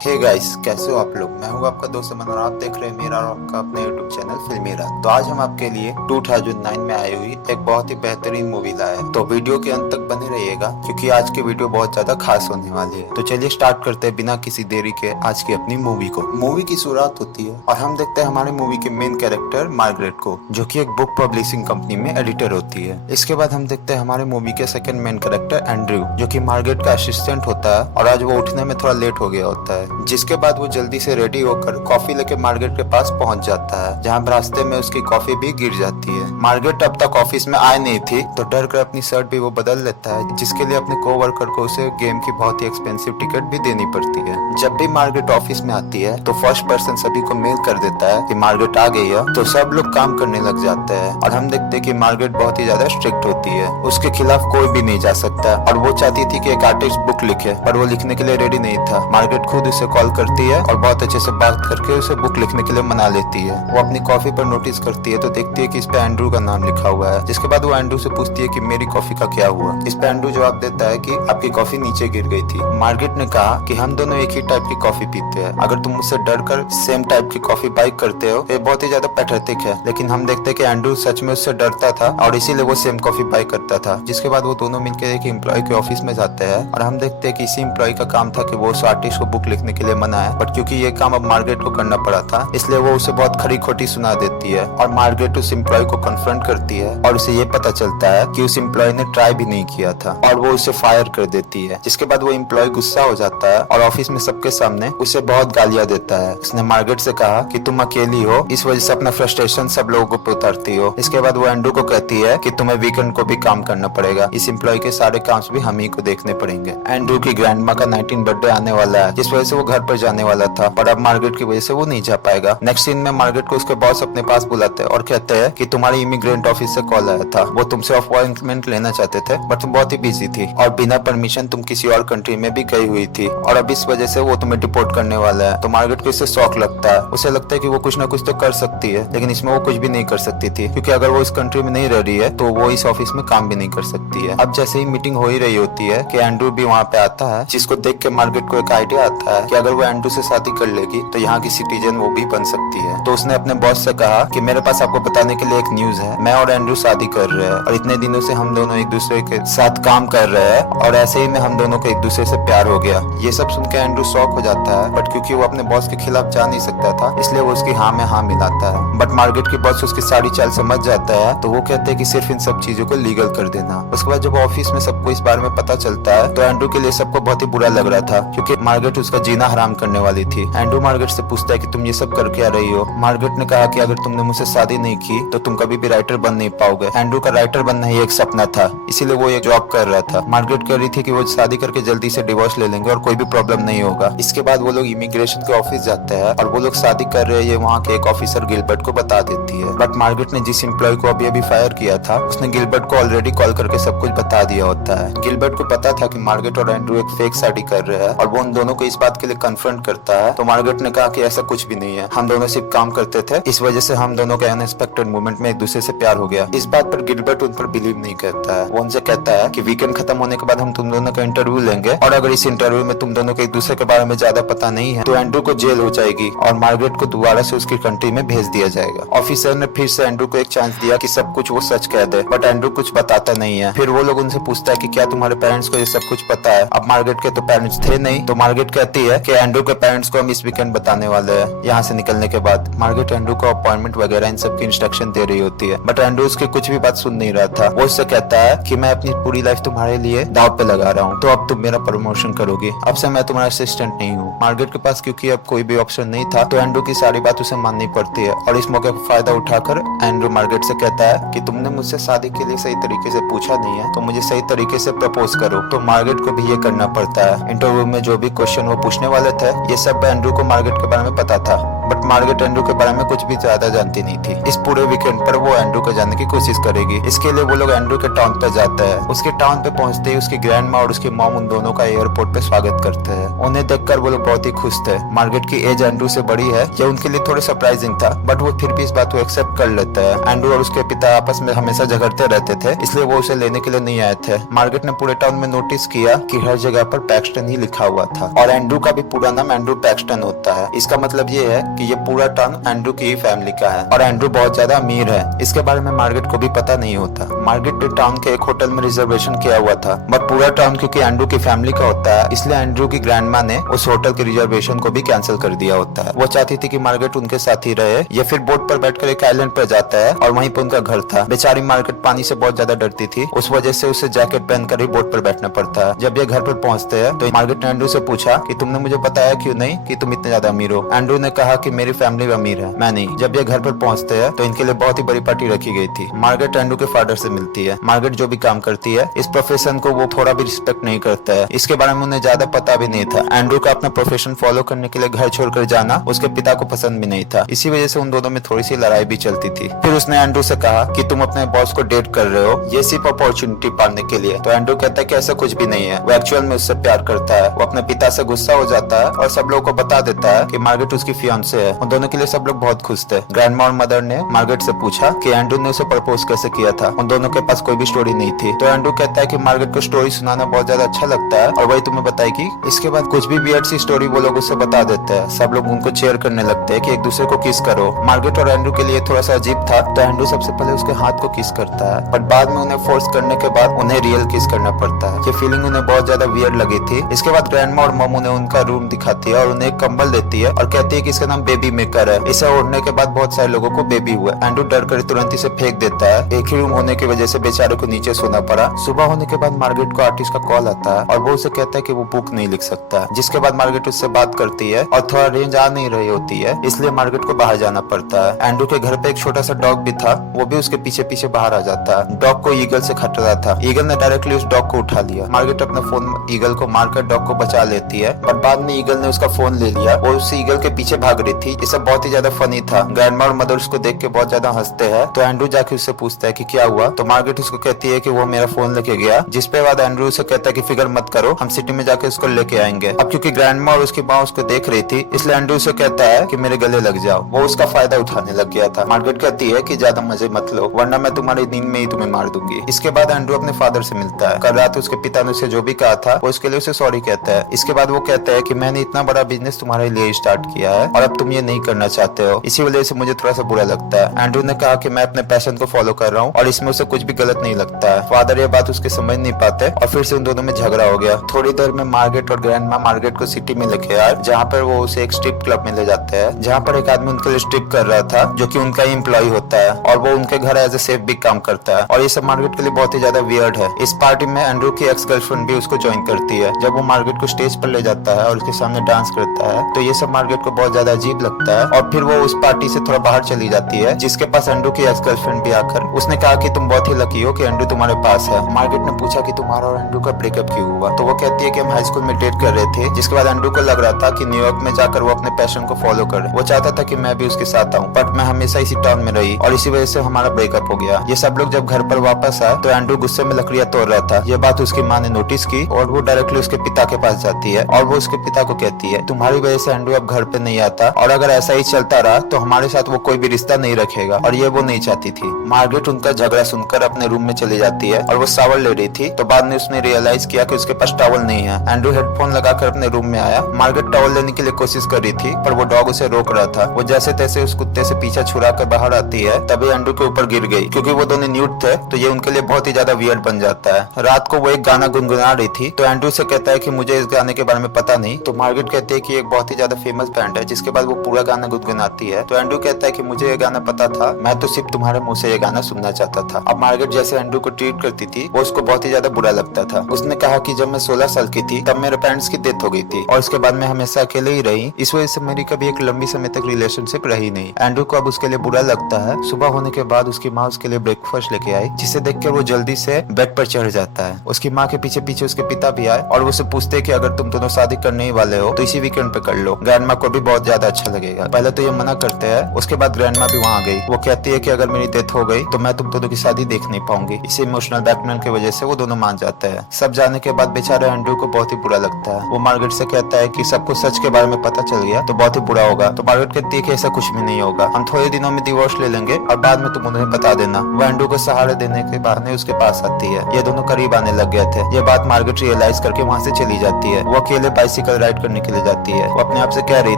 Hey guys, कैसे हो आप लोग। मैं हूं आपका दोस्त अमन और आप देख रहे हैं मेरा और आपका अपने यूट्यूब चैनल फिल्मी रात। तो आज हम आपके लिए 2009 में आई हुई एक बहुत ही बेहतरीन मूवी लाए हैं। तो वीडियो के अंत तक बने रहिएगा क्योंकि आज की वीडियो बहुत ज्यादा खास होने वाली है। तो चलिए स्टार्ट करते हैं बिना किसी देरी के आज की अपनी मूवी को। मूवी की शुरुआत होती है और हम देखते हैं हमारी मूवी के मेन कैरेक्टर मार्गरेट को, जो की एक बुक पब्लिशिंग कंपनी में एडिटर होती है। इसके बाद हम देखते हैं हमारे मूवी के सेकंड मेन कैरेक्टर एंड्रयू, जो की मार्गरेट का असिस्टेंट होता है और आज वो उठने में थोड़ा लेट हो गया होता है। जिसके बाद वो जल्दी से रेडी होकर कॉफी लेके मार्गरेट के पास पहुंच जाता है, जहां रास्ते में उसकी कॉफी भी गिर जाती है। मार्गरेट अब तक ऑफिस में आए नहीं थी तो डर कर अपनी शर्ट भी वो बदल लेता है, जिसके लिए अपने कोवर्कर को उसे गेम की बहुत ही एक्सपेंसिव टिकट भी देनी पड़ती है। जब भी मार्गरेट ऑफिस में आती है तो फर्स्ट पर्सन सभी को मेल कर देता है कि मार्गरेट आ गई है, तो सब लोग काम करने लग जाते हैं और हम देखते हैं कि मार्गरेट बहुत ही ज्यादा स्ट्रिक्ट होती है। उसके खिलाफ कोई भी नहीं जा सकता और वो चाहती थी कि एक आर्टिस्ट बुक लिखे, पर वो लिखने के लिए रेडी नहीं था। मार्गरेट खुद उसे कॉल करती है और बहुत अच्छे से बात करके उसे बुक लिखने के लिए मना लेती है। वो अपनी कॉफी पर नोटिस करती है तो देखती है कि इस पे एंड्रू का नाम लिखा हुआ है। जिसके बाद वो एंड्रू से पूछती है कि मेरी कॉफी का क्या हुआ। इस पे एंड्रू जवाब देता है कि आपकी कॉफी नीचे गिर गई थी। मार्गरेट ने कहा कि हम दोनों एक ही टाइप की कॉफी पीते हैं, अगर तुम मुझसे डर कर सेम टाइप की कॉफी बाई करते हो ये बहुत ही ज्यादा पैथेटिक है। लेकिन हम देखते हैं कि एंड्रू सच में उससे डरता था और इसीलिए वो सेम कॉफी बाई करता था। जिसके बाद वो दोनों मिलकर एक एम्प्लॉय के ऑफिस में जाते हैं और हम देखते हैं कि इसी एम्प्लॉय का काम था कि वो उस आर्टिस्ट को बुक लिखने के लिए मना है, बट क्योंकि ये काम अब मार्गरेट को करना पड़ा था इसलिए वो उसे बहुत खरी खोटी सुना देती है और मार्गरेट उस एम्प्लॉय को कन्फ्रंट करती है और उसे ये पता चलता है कि उस एम्प्लॉय ने ट्राई भी नहीं किया था और वो उसे फायर कर देती है। जिसके बाद वो एम्प्लॉय गुस्सा हो जाता है और ऑफिस में सबके सामने उसे बहुत गालियां देता है। उसने मार्गरेट से कहा कि तुम अकेली हो, इस वजह से अपना फ्रस्ट्रेशन सब लोगों को उतारती हो। इसके बाद वो एंड्रू को कहती है कि तुम्हें वीकेंड को भी काम करना पड़ेगा, इस एम्प्लॉय के सारे काम भी हम ही को देखने पड़ेंगे। एंड्रू की ग्रैंडमा का 19 बर्थडे आने वाला है, जिस वजह से वो घर पर जाने वाला था, पर अब मार्गरेट की वजह से वो नहीं जा पाएगा। नेक्स्ट सीन में मार्गरेट को उसके बॉस अपने पास बुलाते हैं और कहते हैं कि तुम्हारी इमिग्रेंट ऑफिस से कॉल आया था, वो तुमसे अपॉइंटमेंट लेना चाहते थे बट तुम बहुत ही बिजी थी और बिना परमिशन तुम किसी और कंट्री में भी गई हुई थी और अब इस वजह से वो तुम्हें डिपोर्ट करने वाला है। तो मार्गरेट को इससे शौक लगता है, उसे लगता है कि वो कुछ ना कुछ तो कर सकती है, लेकिन इसमें वो कुछ भी नहीं कर सकती थी क्योंकि अगर वो इस कंट्री में नहीं रह रही है तो वो इस ऑफिस में काम भी नहीं कर सकती है। अब जैसे ही मीटिंग हो ही रही होती है कि एंड्रू भी वहाँ पे आता है, जिसको देख के मार्गरेट को एक आइडिया आता है कि अगर वो एंड्रू से शादी कर लेगी तो यहाँ की सिटीजन वो भी बन सकती है। तो उसने अपने बॉस से कहा कि मेरे पास आपको बताने के लिए एक न्यूज है, मैं और एंड्रू शादी कर रहे हैं और इतने दिनों से हम दोनों एक दूसरे के साथ काम कर रहे हैं और ऐसे ही में हम दोनों को एक दूसरे से प्यार हो गया। ये सब सुन के एंड्रू शॉक हो जाता है, बट क्योंकि वो अपने बॉस के खिलाफ जा नहीं सकता था इसलिए वो उसकी हाँ में हाँ मिलाता है। बट मार्गरेट की बॉस उसकी सारी चाल समझ जाता है तो वो कहते हैं कि सिर्फ इन सब चीजों को लीगल कर देना। उसके बाद जब ऑफिस में सबको इस बारे में पता चलता है तो एंड्रू के लिए सबको बहुत ही बुरा लग रहा था क्योंकि मार्गरेट उसका जीना हराम करने वाली थी। एंड्रू मार्गरेट से पूछता है कि तुम ये सब करके आ रही हो। मार्गरेट ने कहा कि अगर तुमने मुझसे शादी नहीं की तो तुम कभी भी राइटर बन नहीं पाओगे। एंड्रू का राइटर बनना ही एक सपना था, इसीलिए वो एक जॉब कर रहा था। मार्गरेट कह रही थी कि वो शादी करके जल्दी से डिवोर्स ले लेंगे और कोई भी प्रॉब्लम नहीं होगा। इसके बाद वो लोग इमिग्रेशन के ऑफिस जाते हैं और वो लोग शादी कर रहे हैं ये वहाँ के एक ऑफिसर गिलबर्ट को बता देती है। बट मार्गरेट ने जिस एम्प्लॉय को अभी अभी फायर किया था उसने गिलबर्ट को ऑलरेडी कॉल करके सब कुछ बता दिया होता है। गिलबर्ट को पता था कि मार्गरेट और एंड्रू एक फेक शादी कर रहे हैं और वो उन दोनों को इस बात के लिए कन्फ्रंट करता है। तो मार्गरेट ने कहा कि ऐसा कुछ भी नहीं है, हम दोनों सिर्फ काम करते थे, इस वजह से हम दोनों के अनएक्सपेक्टेड मोमेंट में एक दूसरे से प्यार हो गया। इस बात पर गिलबर्ट उन पर बिलीव नहीं करता है। वो उनसे कहता है कि वीकेंड खत्म होने के बाद हम तुम दोनों का इंटरव्यू लेंगे और अगर इस इंटरव्यू में तुम दोनों के एक दूसरे के बारे में ज्यादा पता नहीं है तो एंड्रू को जेल हो जाएगी और मार्गरेट को दोबारा से उसकी कंट्री में भेज दिया जाएगा। ऑफिसर ने फिर से एंड्रू को एक चांस दिया कि सब कुछ वो सच कह दे, बट एंड्रू कुछ बताता नहीं है। फिर वो लोग उनसे पूछता है कि क्या तुम्हारे पेरेंट्स को ये सब कुछ पता है। अब मार्गरेट के तो पेरेंट्स थे नहीं, तो मार्गरेट कहती है कि एंड्रू के पेरेंट्स को हम इस वीकेंड बताने वाले हैं। यहाँ से निकलने के बाद मार्गरेट एंड्रू को अपॉइंटमेंट वगैरह इन सब की इंस्ट्रक्शन दे रही होती है, बट एंड्रू उसकी कुछ भी बात सुन नहीं रहा था। वो उससे कहता है कि मैं अपनी पूरी लाइफ तुम्हारे लिए दाव पे लगा रहा हूँ, तो अब तुम मेरा प्रमोशन करोगी, अब से मैं तुम्हारा असिस्टेंट नहीं हूँ। मार्गरेट के पास क्योंकि अब कोई भी ऑप्शन नहीं था तो एंड्रू की सारी बात उसे माननी पड़ती है और इस मौके का फायदा उठाकर एंड्रू मार्गरेट से कहता है कि तुमने मुझसे शादी के लिए सही तरीके से पूछा नहीं है तो मुझे सही तरीके से प्रपोज करो। तो मार्गरेट को भी ये करना पड़ता है। इंटरव्यू में जो भी क्वेश्चन वो पूछने वाले थे ये सब एंड्रू को मार्गरेट के बारे में पता था। बट मार्गरेट एंड्रू के बारे में कुछ भी ज्यादा जानती नहीं थी। इस पूरे वीकेंड पर वो एंड्रू को जानने की कोशिश करेगी। इसके लिए वो लोग एंड्रू के टाउन पे जाते हैं। उसके टाउन पे पहुंचते ही उसकी ग्रैंड माँ और उसकी मॉम उन दोनों का एयरपोर्ट पे स्वागत करते हैं। उन्हें देखकर वो लोग बहुत ही खुश थे। मार्गरेट की एज एंड्रू से बड़ी है, ये उनके लिए थोड़ी सरप्राइजिंग था, बट वो फिर भी इस बात को एक्सेप्ट कर लेते हैं। एंड्रू और उसके पिता आपस में हमेशा झगड़ते रहते थे, इसलिए वो उसे लेने के लिए नहीं आए थे। मार्गरेट ने पूरे टाउन में नोटिस किया कि हर जगह पर पैक्सटन ही लिखा हुआ था और एंड्रू का भी पूरा नाम एंड्रू पैक्सटन होता है। इसका मतलब ये है कि ये पूरा टाउन एंड्रू की ही फैमिली का है और एंड्रू बहुत ज्यादा अमीर है। इसके बारे में मार्गरेट को भी पता नहीं होता। मार्गरेट ने टाउन के एक होटल में रिजर्वेशन किया हुआ था, बट पूरा टाउन क्योंकि एंड्रू की फैमिली का होता है, इसलिए एंड्रू की ग्रैंडमा ने उस होटल के रिजर्वेशन को भी कैंसिल कर दिया होता है। वो चाहती थी कि मार्गरेट उनके साथ ही रहे। ये फिर बोट पर बैठकर एक आइलैंड पर जाता है और वहीं पर उनका घर था। बेचारी मार्गरेट पानी से बहुत ज्यादा डरती थी, उस वजह से उसे जैकेट पहनकर ही बोट पर बैठना पड़ता है। जब ये घर पर पहुंचते हैं तो मार्गरेट ने एंड्रू से पूछा कि तुमने मुझे बताया क्यों नहीं कि तुम इतने ज्यादा अमीर हो। एंड्रू ने कहा कि मेरी फैमिली अमीर है, मैं नहीं। जब ये घर पर पहुंचते हैं तो इनके लिए बहुत ही बड़ी पार्टी रखी गई थी। मार्गरेट एंड्रू के फादर से मिलती है। मार्गरेट जो भी काम करती है, इस प्रोफेशन को वो थोड़ा भी रिस्पेक्ट नहीं करता है। इसके बारे में उन्हें ज्यादा पता भी नहीं था। एंड्रू का अपना प्रोफेशन फॉलो करने के लिए घर छोड़कर जाना उसके पिता को पसंद भी नहीं था। इसी वजह से उन दोनों में थोड़ी सी लड़ाई भी चलती थी। फिर उसने एंड्रू से कहा कि तुम अपने बॉस को डेट कर रहे हो, ये सिर्फ अपॉर्चुनिटी पाने के लिए। तो एंड्रू कहता है कि ऐसा कुछ भी नहीं है, वो एक्चुअल में उससे प्यार करता है। वो अपने पिता से गुस्सा हो जाता है और सब लोगों को बता देता है कि मार्गरेट उसकी फियांसे है। उन दोनों के लिए सब लोग बहुत खुश थे। ग्रैंडमा और मदर ने मार्गरेट से पूछा कि एंड्रू ने उसे प्रपोज कैसे किया था। उन दोनों के पास कोई भी स्टोरी नहीं थी। तो एंड्रू कहता है कि मार्गरेट को स्टोरी सुनाना बहुत ज्यादा अच्छा लगता है और वही तुम्हें बताएगी। इसके बाद कुछ भी वियर्ड सी स्टोरी वो लोग उससे बता देते हैं। सब लोग उनको चेयर करने लगते हैं कि एक दूसरे को किस करो। मार्गरेट और एंड्रू के लिए थोड़ा सा अजीब था, तो एंड्रू सबसे पहले उसके हाथ को किस करता है, बट बाद में उन्हें फोर्स करने के बाद उन्हें रियल किस करना पड़ता है। ये फीलिंग उन्हें बहुत ज्यादा वियर्ड लगी थी। इसके बाद ग्रैंडमा और मम उन्हें उनका रूम दिखाती है और उन्हें एक कंबल देती है और कहती है कि इसका नाम बेबी मेकर है। इसे ओढ़ने के बाद बहुत सारे लोगों को बेबी हुआ। एंड्रू डर कर तुरंत इसे फेंक देता है। एक ही रूम होने की वजह से बेचारे को नीचे सोना पड़ा। सुबह होने के बाद मार्गरेट को आर्टिस्ट का कॉल आता है और वो उसे कहता है कि वो बुक नहीं लिख सकता। जिसके बाद मार्गरेट उससे बात करती है और थोड़ा रेंज आ नहीं रही होती है, इसलिए मार्गरेट को बाहर जाना पड़ता है। एंड्रू के घर पे एक छोटा सा डॉग भी था, वो भी उसके पीछे पीछे बाहर आ जाता है। डॉग को ईगल से खतरा था। ईगल ने डायरेक्टली उस डॉग को उठा लिया। मार्गरेट अपने फोन में ईगल को मारकर डॉग को बचा लेती है, पर बाद में ईगल ने उसका फोन ले लिया। वो उस ईगल के पीछे भाग रही थी। ये सब बहुत ही ज्यादा फनी था। ग्रैंडमा और मदर उसको देख के बहुत ज्यादा हंसते हैं। तो एंड्रू जाके उससे पूछता है कि क्या हुआ। तो मार्गरेट उसको कहती है कि वो मेरा फोन लेके गया। जिसपे बाद एंड्रू उसे कहता है कि फिक्र मत करो, हम सिटी में जाके उसको लेके आएंगे। अब क्योंकि ग्रैंडमा और उसकी माँ उसको देख रही थी, इसलिए एंड्रू उसे कहता है कि मेरे गले लग जाओ। वो उसका फायदा उठाने लग गया था। मार्गरेट कहती है कि ज्यादा मजे मत लो, वरना मैं तुम्हारी नींद में ही तुम्हें मार दूंगी। इसके बाद एंड्रू अपने फादर से मिलता है। कल रात उसके पिता ने उसे जो भी कहा था वो उसके लिए उसे सॉरी कहता है। इसके बाद वो कहता है कि मैंने इतना बड़ा बिजनेस तुम्हारे लिए स्टार्ट किया है और अब तुम ये नहीं करना चाहते हो, इसी वजह से मुझे थोड़ा सा बुरा लगता है। एंड्रू ने कहा कि मैं अपने पैशन को फॉलो कर रहा हूँ और इसमें उसे कुछ भी गलत नहीं लगता है। फादर ये बात उसके समझ नहीं पाते और फिर से उन दोनों में झगड़ा हो गया। थोड़ी देर में मार्गरेट और ग्रैंडमा मार्गरेट को सिटी में लेके आए, जहाँ पर वो उसे एक स्ट्रिप क्लब में ले जाते हैं, जहाँ पर एक आदमी उनके लिए स्ट्रिप कर रहा था जो कि उनका ही एम्प्लॉय होता है और वो उनके घर एज ए सेफ भी काम करता है। और ये सब मार्गरेट के लिए बहुत ही ज्यादा वियर्ड है। इस पार्टी में एंड्रू की एक्स गर्लफ्रेंड भी उसको ज्वाइन करती है। जब वो मार्गरेट को स्टेज पर ले जाता है और उसके सामने डांस करता है तो ये सब मार्गरेट को बहुत ज्यादा अजीब लगता है और फिर वो उस पार्टी से थोड़ा बाहर चली जाती है, जिसके पास एंड्रू की एक्स गर्लफ्रेंड भी आकर उसने कहा कि तुम बहुत ही लकी हो कि एंड्रू तुम्हारे पास है। मार्गरेट ने पूछा कि तुम्हारा और एंड्रू का ब्रेकअप क्यों हुआ। तो वो कहती है कि हम हाई स्कूल में डेट कर रहे थे, जिसके बाद एंड्रू को लग रहा था कि न्यूयॉर्क में जाकर वो अपने पैशन को फॉलो करे। वो चाहता था कि मैं भी उसके साथ आऊँ, बट मैं हमेशा इसी टाउन में रही और इसी वजह से हमारा ब्रेकअप हो गया। ये सब लोग जब घर पर वापस आए तो एंड्रू गुस्से में लकड़ियां तोड़ रहा था। ये बात उसकी माँ ने नोटिस की और वो डायरेक्टली उसके पिता के पास जाती है और वो उसके पिता को कहती है तुम्हारी वजह से एंड्रू अब घर पे नहीं आता और अगर ऐसा ही चलता रहा तो हमारे साथ वो कोई भी रिश्ता नहीं रखेगा, और ये वो नहीं चाहती थी। मार्गरेट उनका झगड़ा सुनकर अपने रूम में चली जाती है और वो शावर ले रही थी, तो बाद में उसने रियलाइज किया कि उसके पास टॉवल नहीं है। एंड्रू हेडफोन लगाकर अपने रूम में आया। मार्गरेट टॉवल लेने के लिए कोशिश कर रही थी, पर वो डॉग उसे रोक रहा था। वो जैसे तैसे उस कुत्ते से पीछा छुड़ा कर बाहर आती है, तभी एंड्रू के ऊपर गिर गई। क्योंकि वो दोनों न्यूड थे तो ये उनके लिए बहुत ही ज्यादा वियर्ड बन जाता है। रात को वो एक गाना गुनगुना रही थी, तो एंड्रू से कहता है कि मुझे इस गाने के बारे में पता नहीं। तो मार्गरेट कहती है कि एक बहुत ही ज्यादा फेमस बैंड है, जिसके बाद वो पूरा गाना गुनगुनाती है। तो एंड्रू कहता है कि मुझे ये गाना पता था, मैं तो सिर्फ तुम्हारे मुंह से ये गाना सुनना चाहता था। अब मार्गरेट जैसे एंड्रू को ट्रीट करती थी वो उसको बहुत ही ज्यादा बुरा लगता था। उसने कहा कि जब मैं 16 साल की थी तब मेरे पेरेंट्स की डेथ हो गई थी और उसके बाद मैं हमेशा अकेले ही रही, इस वजह से मेरी कभी एक लंबी समय तक रिलेशनशिप रही नहीं। एंड्रू को अब उसके लिए बुरा लगता है। सुबह होने के बाद उसकी माँ उसके लिए ब्रेकफास्ट लेके आई, जिसे देखकर वो जल्दी से बेड पर चढ़ जाता है। उसकी माँ के पीछे पीछे उसके पिता भी आए और वो उसे पूछते कि अगर तुम दोनों शादी करने ही वाले हो तो इसी वीकेंड पे कर लो। ग्रैंडमा को भी बहुत ज्यादा अच्छा लगेगा। पहले तो ये मना करते हैं, उसके बाद ग्रैंडमा भी वहाँ आ गई। वो कहती है कि अगर मेरी डेथ हो गई तो मैं तुम दोनों की शादी देख नहीं पाऊंगी। इसी इमोशनल बैकग्राउंड की वजह से वो दोनों मान जाते हैं। सब जाने के बाद बेचारे एंड्रू को बहुत ही बुरा लगता है। वो मार्गरेट से कहता है कि सबको सच के बारे में पता चल गया तो बहुत ही बुरा होगा। तो मार्गरेट कहती है कि ऐसा कुछ भी नहीं होगा, हम थोड़े दिनों में डिवोर्स ले लेंगे और बाद में तुम उन्हें बता देना। वो एंड्रू को सहारा देने के बहाने उसके पास आती है। ये दोनों करीब आने लग गए थे। ये बात मार्गरेट रियलाइज करके वहाँ से चली जाती है। वो अकेले बाइसिकल राइड करने के लिए जाती है। वो अपने आप से कह रही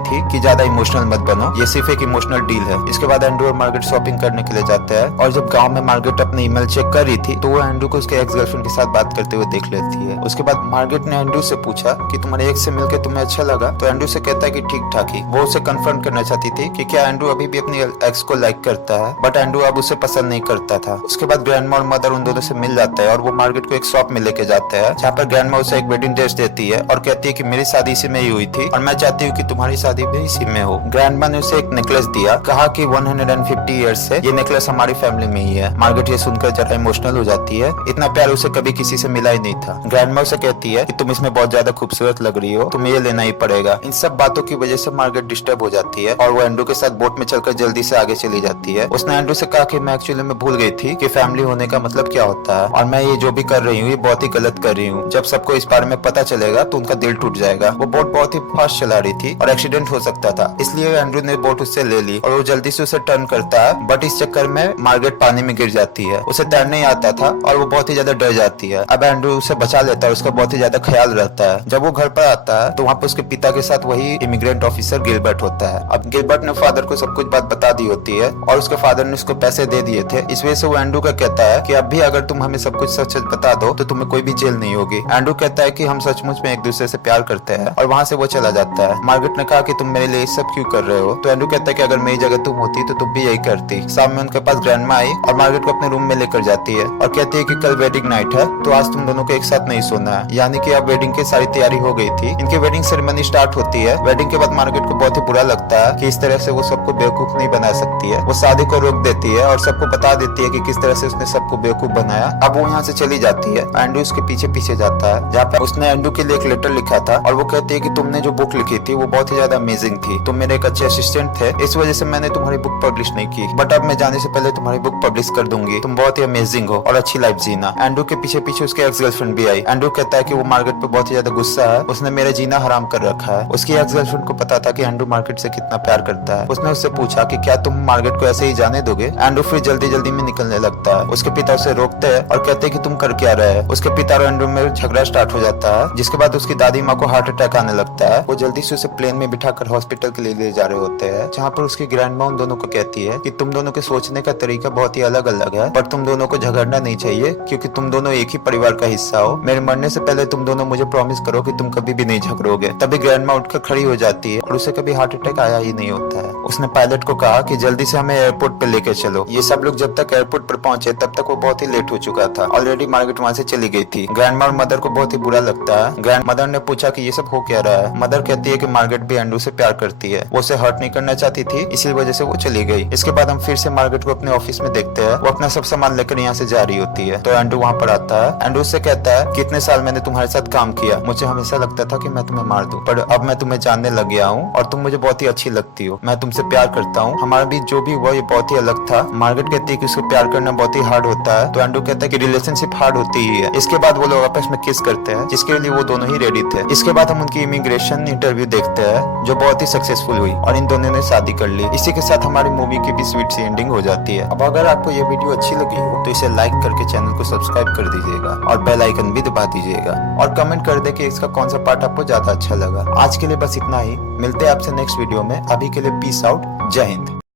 थी कि ज्यादा इमोशनल मत बनो, ये सिर्फ एक इमोशनल डील है। इसके बाद एंड्रू और मार्गरेट शॉपिंग करने के लिए जाते हैं और जब गांव में मार्गरेट अपने ईमेल चेक कर रही थी तो वो एंड्रू को उसके एक्स गर्लफ्रेंड के साथ बात करते हुए देख लेती है। उसके बाद मार्गरेट ने एंड्रू से पूछा कि तुम्हारे एक्स से मिलकर तुम्हें अच्छा लगा? तो एंड्रू से कहता है कि ठीक ठाक ही। वो उसे कंफर्म करना चाहती थी कि क्या एंड्रू अभी भी अपनी एक्स को लाइक करता है, बट एंड्रू अब उसे पसंद नहीं करता था। उसके बाद ग्रैंडमा और मदर उन दोनों से मिल जाता है और वो मार्गरेट को एक शॉप में लेके जाते हैं जहाँ पर ग्रैंडमा उसे एक वेडिंग ड्रेस देती है और कहती है कि मेरी शादी इसी में ही हुई थी और मैं चाहती हूँ कि तुम्हारी शादी भी इसी में हो। ग्रैंडमा ने उसे एक नेकलेस दिया, कहा कि 150 ईयर्स से ये नेकलेस हमारी फैमिली में ही है। मार्गरेट ये सुनकर जरा इमोशनल हो जाती है। इतना प्यार उसे कभी किसी से मिला ही नहीं था। ग्रैंडमा उसे कहती है कि तुम इसमें बहुत ज्यादा खूबसूरत लग रही हो, तुम्हें ये लेना ही पड़ेगा। इन सब बातों की वजह से मार्गरेट डिस्टर्ब हो जाती है और वो एंड्रू के साथ बोट में चलकर जल्दी से आगे चली जाती है। उसने एंड्रू से कहा कि मैं एक्चुअली में भूल गई थी कि फैमिली होने का मतलब क्या होता है और मैं ये जो भी कर रही हूँ ये बहुत ही गलत कर रही हूँ। जब सबको इस बारे में पता चलेगा तो उनका दिल टूट जाएगा। वो बोट बहुत ही फास्ट चला रही थी और एक्सीडेंट हो सकता था, इसलिए एंड्रू ने बोट उससे ले ली और वो जल्दी से उसे टर्न करता है, बट इस चक्कर में मार्गरेट पानी में गिर जाती है। उसे तैरने नहीं आता था और वो बहुत ही ज्यादा डर जाती है। अब एंड्रू उसे बचा लेता है, उसका बहुत ही ज्यादा ख्याल रहता है। जब वो घर पर आता है तो वहाँ पर उसके पिता के साथ वही इमिग्रेंट ऑफिसर गिलबर्ट होता है। अब गिलबर्ट ने फादर को सब कुछ बात बता दी होती है और उसके फादर ने उसको पैसे दे दिए थे। इस वजह से वो एंड्रू का कहता है कि अब भी अगर तुम हमें सब कुछ सच सच बता दो तो तुम्हें कोई भी जेल नहीं होगी। एंड्रू कहता है कि हम सचमुच में एक दूसरे से प्यार करते हैं और वहाँ से वो चला जाता है। मार्गरेट ने कहा कि तुम मेरे लिए सब क्यों कर रहे हो? तो एंड्रू कहता है कि अगर मेरी जगह तुम होती तो तुम भी यही करती। शाम में उनके पास ग्रैंडमा आई और मार्गरेट को अपने रूम में लेकर जाती है और कहती है कि कल वेडिंग नाइट है तो आज तुम दोनों को एक साथ नहीं सोना है। यानी कि अब वेडिंग की सारी तैयारी हो गई थी। इनकी वेडिंग सेरेमनी स्टार्ट होती है। वेडिंग के बाद मार्गरेट को बहुत ही बुरा लगता है कि इस तरह से वो सबको बेवकूफ नहीं बना सकती है। वो शादी को रोक देती है और सबको बता देती है कि किस तरह से उसने सबको बेवकूफ बनाया। अब वो यहाँ से चली जाती है। एंड्रू उसके पीछे पीछे जाता है जहाँ पे उसने एंड्रू के लिए एक लेटर लिखा था और वो कहती है कि तुमने जो बुक लिखी थी वो बहुत ही ज्यादा अमेजिंग थी। तुम मेरे एक अच्छे असिस्टेंट थे, इस वजह से मैंने तुम्हारी बुक पब्लिश नहीं की, बट अब मैं जाने से पहले तुम्हारी बुक पब्लिश कर दूंगी। तुम बहुत ही अमेजिंग हो और अच्छी लाइफ जीना। एंड्रू के पीछे पीछे उसके एक्स गर्लफ्रेंड भी आई। एंड्रू कहता है कि वो मार्गरेट पे बहुत ही ज्यादा गुस्सा है, उसने मेरे जीना हराम कर रखा है। उसकी एक्स गर्लफ्रेंड को पता था कि एंड्रू मार्गरेट से कितना प्यार करता है। उसने उससे पूछा कि क्या तुम मार्गरेट को ऐसे ही जाने दोगे? एंड्रू फिर जल्दी जल्दी में निकलने लगता है। उसके पिता उसे रोकते हैं और कहते हैं कि तुम कर क्या रहे हैं। उसके पिता और एंड्रू में झगड़ा स्टार्ट हो जाता है, जिसके बाद उसकी दादी माँ को हार्ट अटैक आने लगता है। वो जल्दी से उसे प्लेन में बिठाकर हॉस्पिटल के लिए ले जा रहे होते हैं, जहाँ पर उसकी ग्रैंडमा उन दोनों को कहती है कि तुम दोनों के सोचने का तरीका बहुत ही अलग अलग है, पर तुम दोनों को झगड़ना नहीं चाहिए क्योंकि तुम दोनों एक ही परिवार का हिस्सा हो। मेरे मरने से पहले तुम दोनों मुझे प्रॉमिस करो कि तुम कभी भी नहीं झगड़ोगे। तभी ग्रैंडमा उठकर खड़ी हो जाती है और उसे कभी हार्ट अटैक आया ही नहीं होता है। उसने पायलट को कहा कि जल्दी से हमें एयरपोर्ट पे लेके चलो। ये सब लोग जब तक एयरपोर्ट पर पहुंचे तब तक वो बहुत ही लेट हो चुका था। ऑलरेडी मार्गरेट वहाँ से चली गई थी। ग्रैंडमा और मदर को बहुत ही बुरा लगता है। ग्रैंड मदर ने पूछा कि ये सब हो क्या रहा है। मदर कहती है कि मार्गरेट भी एंड्रू से प्यार करती है, वो उसे हर्ट नहीं करना चाहती थी, इसी वजह से वो चली गई। इसके बाद हम फिर से मार्गरेट को अपने ऑफिस में देखते हैं। वो अपना सब सामान लेकर यहाँ से जा रही होती है तो एंड्रू वहाँ पर आता है। एंड्रू से कहता है कि इतने साल मैंने तुम्हारे साथ काम किया, मुझे हमेशा लगता था कि मैं तुम्हें मार दूं, पर अब मैं तुम्हें जानने लग गया हूँ और तुम मुझे बहुत ही अच्छी लगती हो। मैं तुमसे प्यार करता हूँ। हमारा बीच जो भी हुआ ये बहुत ही अलग था। मार्गरेट कहती है कि उसको प्यार करना बहुत ही हार्ड होता है, तो एंड्रू कहता है कि रिलेशनशिप हार्ड होती ही है। इसके बाद वो लोग आपस में किस करते हैं, जिसके लिए वो दोनों ही रेडी थे। इसके बाद हम उनकी इमिग्रेशन इंटरव्यू देखते हैं जो बहुत ही सक्सेसफुल हुई और इन दोनों ने शादी कर ली। इसी के साथ हमारी मूवी की भी स्वीट सी एंडिंग हो जाती है। अब अगर आपको ये वीडियो अच्छी लगी हो तो इसे लाइक करके चैनल को सब्सक्राइब कर दीजिएगा और बेल आइकन भी दबा दीजिएगा और कमेंट कर दे कि इसका कौन सा पार्ट आपको ज्यादा अच्छा लगा। आज के लिए बस इतना ही। मिलते हैं आपसे नेक्स्ट वीडियो में। अभी के लिए पीस आउट। जय हिंद।